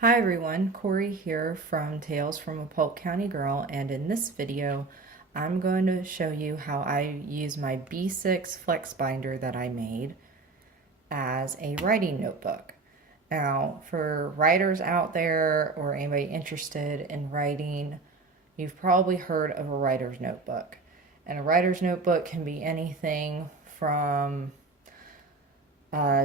Hi everyone, Corey here from Tales from a Polk County Girl, and in this video I'm going to show you how I use my B6 flex binder that I made as a writing notebook. Now, for writers out there or anybody interested in writing, you've probably heard of a writer's notebook. And a writer's notebook can be anything from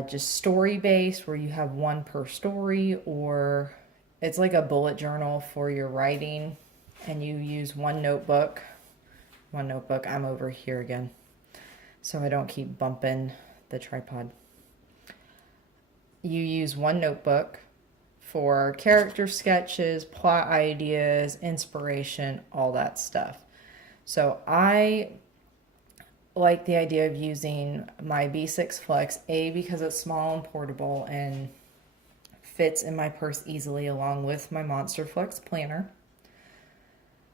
just story based, where you have one per story, or it's like a bullet journal for your writing, and you use one notebook. I'm over here again, so I don't keep bumping the tripod. You use one notebook for character sketches, plot ideas, inspiration, all that stuff. So I like the idea of using my B6 Flex, because it's small and portable and fits in my purse easily along with my Monster Flex planner.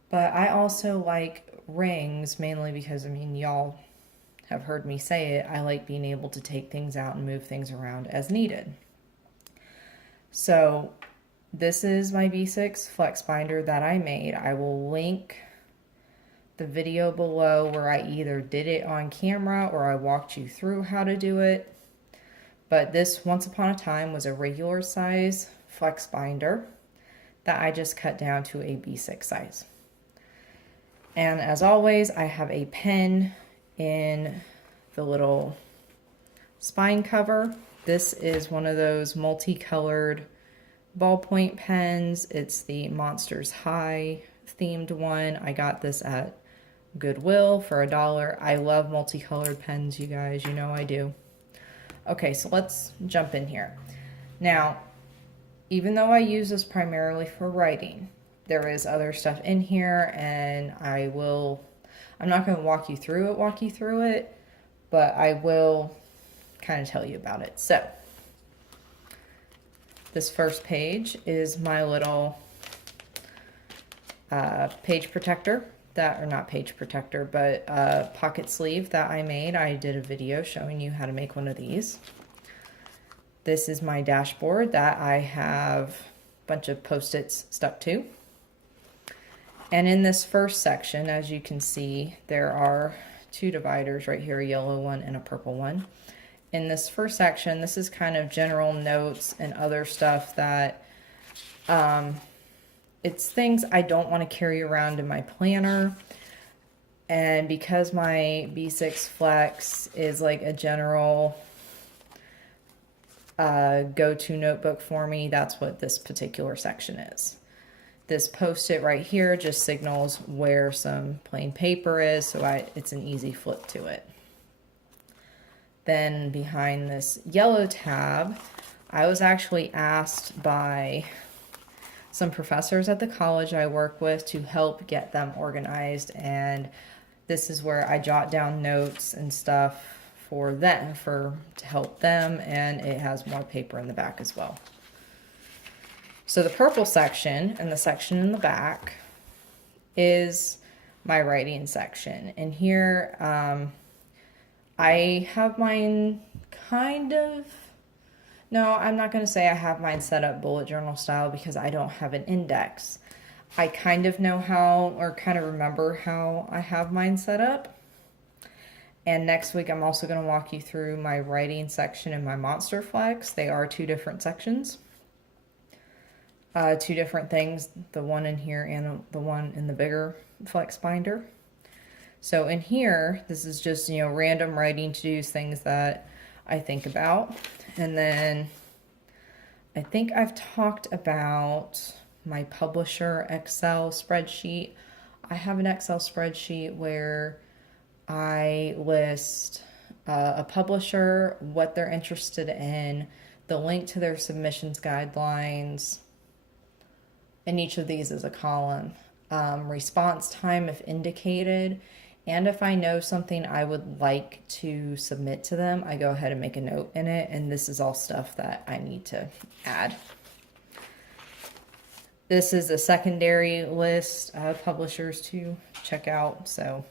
But I also like rings, mainly because, y'all have heard me say it, I like being able to take things out and move things around as needed. So this is my B6 Flex binder that I made. I will link the video below where I either did it on camera or I walked you through how to do it. But this, once upon a time, was a regular size flex binder that I just cut down to a B6 size. And as always, I have a pen in the little spine cover. This is one of those multicolored ballpoint pens. It's the Monsters High themed one. I got this at Goodwill for $1. I love multicolored pens, you guys. You know I do. Okay, so let's jump in here. Now, even though I use this primarily for writing, there is other stuff in here, and I'm not going to walk you through it, but I will kind of tell you about it. So, this first page is my little page protector. Not page protector, but pocket sleeve that I made. I did a video showing you how to make one of these. This is my dashboard that I have a bunch of Post-its stuck to. And in this first section, as you can see, there are two dividers right here, a yellow one and a purple one. In this first section, this is kind of general notes and other stuff that it's things I don't want to carry around in my planner. And because my B6 Flex is like a general go-to notebook for me, that's what this particular section is. This Post-it right here just signals where some plain paper is, so it's an easy flip to it. Then behind this yellow tab, I was actually asked by some professors at the college I work with to help get them organized, and this is where I jot down notes and stuff for them, to help them, and it has more paper in the back as well. So the purple section and the section in the back is my writing section, and here I have mine no, I'm not going to say I have mine set up bullet journal style because I don't have an index. I kind of know how, or kind of remember how I have mine set up. And next week I'm also going to walk you through my writing section and my Monster Flex. They are two different sections. Two different things, the one in here and the one in the bigger Flex binder. So in here, this is just, random writing to-dos, things that I think about. And then I think I've talked about my publisher Excel spreadsheet. I have an Excel spreadsheet where I list a publisher, what they're interested in, the link to their submissions guidelines, and each of these is a column. Response time if indicated, and if I know something I would like to submit to them, I go ahead and make a note in it, and this is all stuff that I need to add. This is a secondary list of publishers to check out. So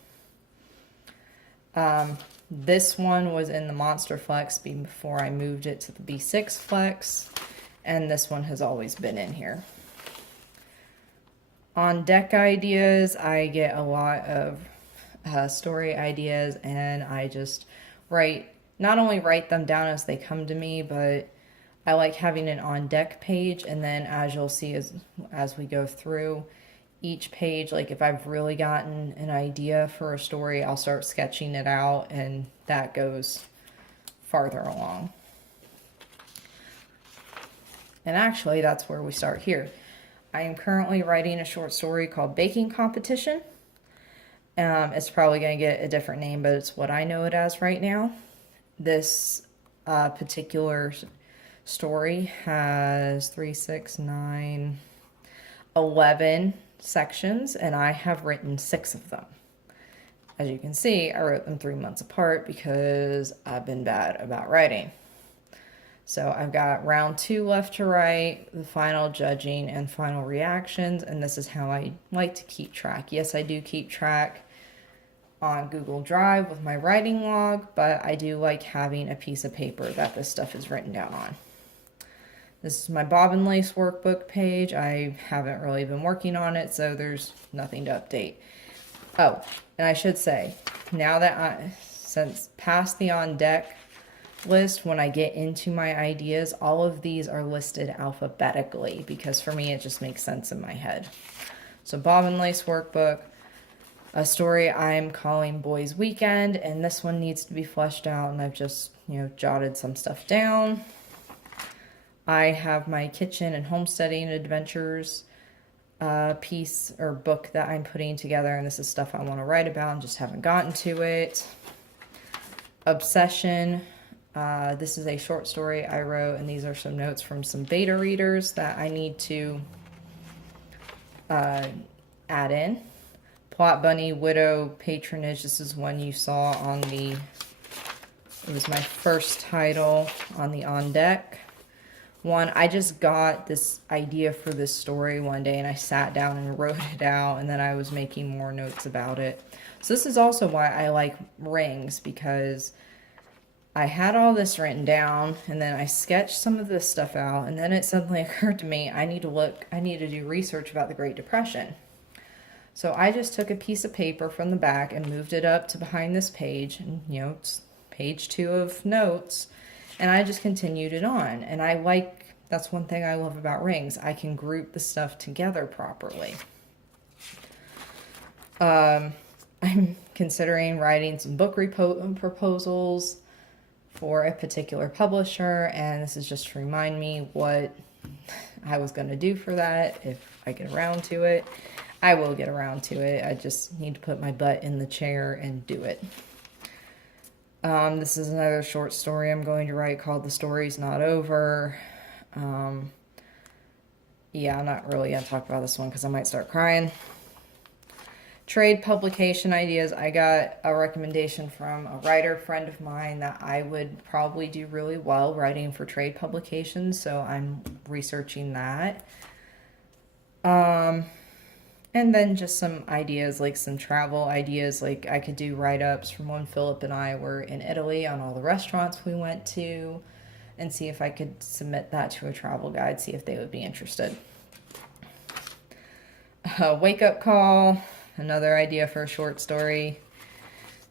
this one was in the Monster Flex before I moved it to the B6 Flex. and this one has always been in here. On deck ideas, I get a lot of story ideas, and I just not only write them down as they come to me, but I like having an on deck page, and then as you'll see as we go through each page, like if I've really gotten an idea for a story, I'll start sketching it out, and that goes farther along. And actually, that's where we start here. I am currently writing a short story called Baking Competition. It's probably going to get a different name, but it's what I know it as right now. This particular story has 3, 6, 9, 11 sections, and I have written 6 of them. As you can see, I wrote them 3 months apart because I've been bad about writing. So I've got round 2 left to write, the final judging and final reactions, and this is how I like to keep track. Yes, I do keep track on Google Drive with my writing log, but I do like having a piece of paper that this stuff is written down on. This is my bobbin lace workbook page. I haven't really been working on it, so there's nothing to update. Oh, and I should say, now that since past the on deck list, when I get into my ideas, all of these are listed alphabetically because for me it just makes sense in my head. So bobbin lace workbook, a story I'm calling Boys Weekend, and this one needs to be fleshed out, and I've just jotted some stuff down. I have my kitchen and homesteading adventures piece or book that I'm putting together, and this is stuff I want to write about and just haven't gotten to it. Obsession. This is a short story I wrote, and these are some notes from some beta readers that I need to add in. Plot Bunny, Widow, Patronage. This is one you saw on it was my first title on the on deck one. I just got this idea for this story one day, and I sat down and wrote it out, and then I was making more notes about it. So this is also why I like rings, because I had all this written down, and then I sketched some of this stuff out, and then it suddenly occurred to me, I need to do research about the Great Depression. So I just took a piece of paper from the back and moved it up to behind this page, and it's page 2 of notes, and I just continued it on. And that's one thing I love about rings. I can group the stuff together properly. I'm considering writing some book proposals for a particular publisher, and this is just to remind me what I was going to do for that if I get around to it. I will get around to it. I just need to put my butt in the chair and do it. This is another short story I'm going to write called The Story's Not Over. Yeah, I'm not really going to talk about this one because I might start crying. Trade publication ideas. I got a recommendation from a writer friend of mine that I would probably do really well writing for trade publications, so I'm researching that. And then just some ideas, like some travel ideas, like I could do write-ups from when Philip and I were in Italy on all the restaurants we went to, and see if I could submit that to a travel guide, see if they would be interested. Wake-up call, another idea for a short story.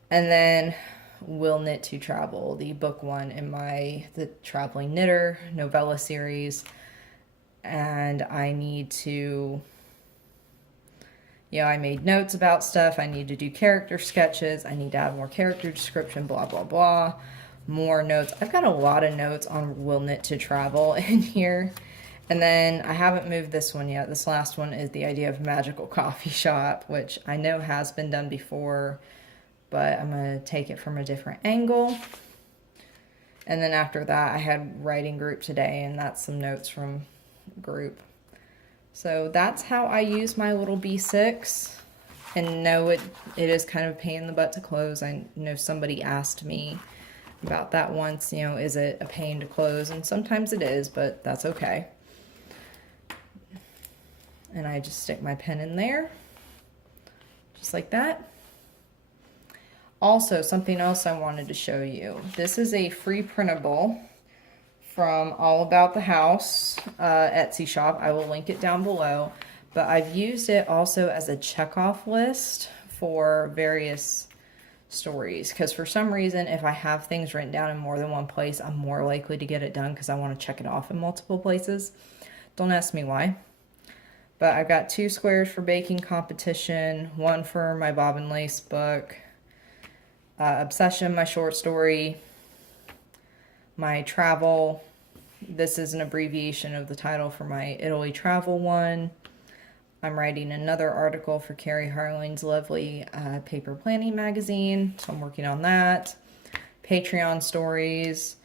And then Will Knit to Travel, the book one in the Traveling Knitter novella series. And I need to... I made notes about stuff. I need to do character sketches. I need to add more character description, blah, blah, blah. More notes. I've got a lot of notes on Will Knit to Travel in here. And then I haven't moved this one yet. This last one is the idea of magical coffee shop, which I know has been done before, but I'm going to take it from a different angle. And then after that, I had writing group today, and that's some notes from group. So that's how I use my little B6. And no, it is kind of a pain in the butt to close. I know somebody asked me about that once, is it a pain to close? And sometimes it is, but that's okay. And I just stick my pen in there, just like that. Also, something else I wanted to show you. This is a free printable from All About the House Etsy shop. I will link it down below. But I've used it also as a checkoff list for various stories. Because for some reason, if I have things written down in more than one place, I'm more likely to get it done because I want to check it off in multiple places. Don't ask me why. But I've got 2 squares for baking competition, 1 for my Bob and Lace book, Obsession, my short story, my travel. This is an abbreviation of the title for my Italy travel one. I'm writing another article for Carrie Harling's lovely paper planning magazine, so I'm working on that. Patreon stories,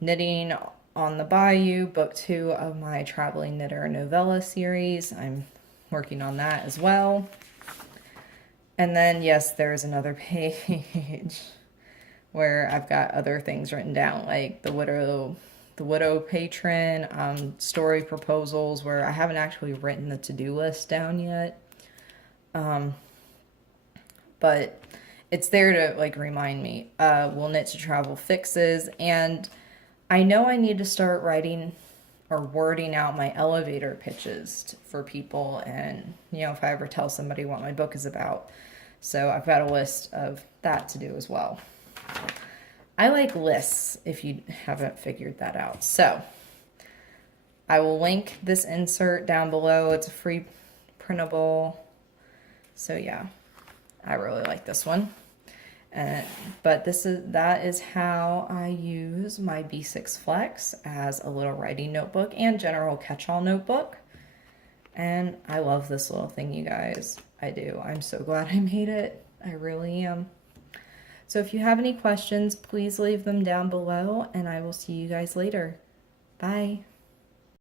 knitting on the Bayou, book 2 of my Traveling Knitter novella series. I'm working on that as well. And then, yes, there's another page where I've got other things written down, like the widow patron, story proposals, where I haven't actually written the to-do list down yet. But it's there to like remind me. Will Knit to Travel fixes, and I know I need to start writing or wording out my elevator pitches for people, and you know, if I ever tell somebody what my book is about. So I've got a list of that to do as well. I like lists, if you haven't figured that out. So I will link this insert down below. It's a free printable. So yeah, I really like this one. But that is how I use my B6 Flex as a little writing notebook and general catch-all notebook. And I love this little thing, you guys. I do. I'm so glad I made it. I really am. So if you have any questions, please leave them down below, and I will see you guys later. Bye.